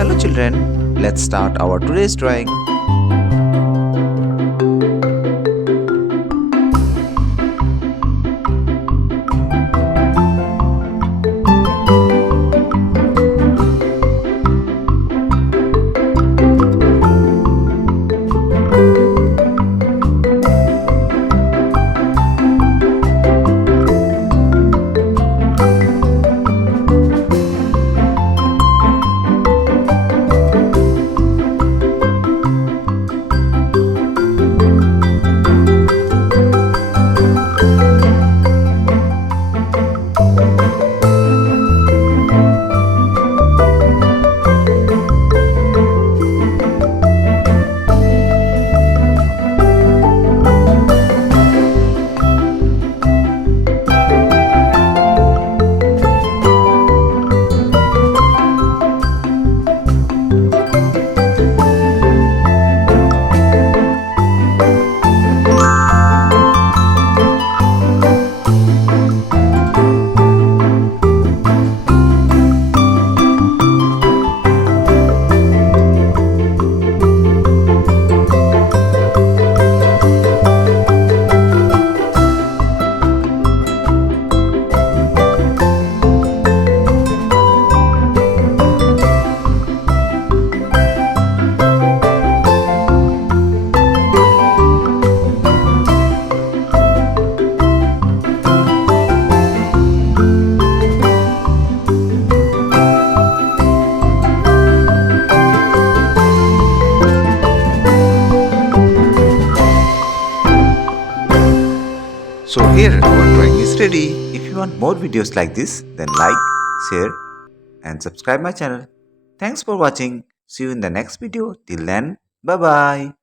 Hello children, let's start our today's drawing. So here our drawing is ready. If you want more videos like this, then like, share and subscribe my channel. Thanks for watching. See you in the next video. Till then, bye bye.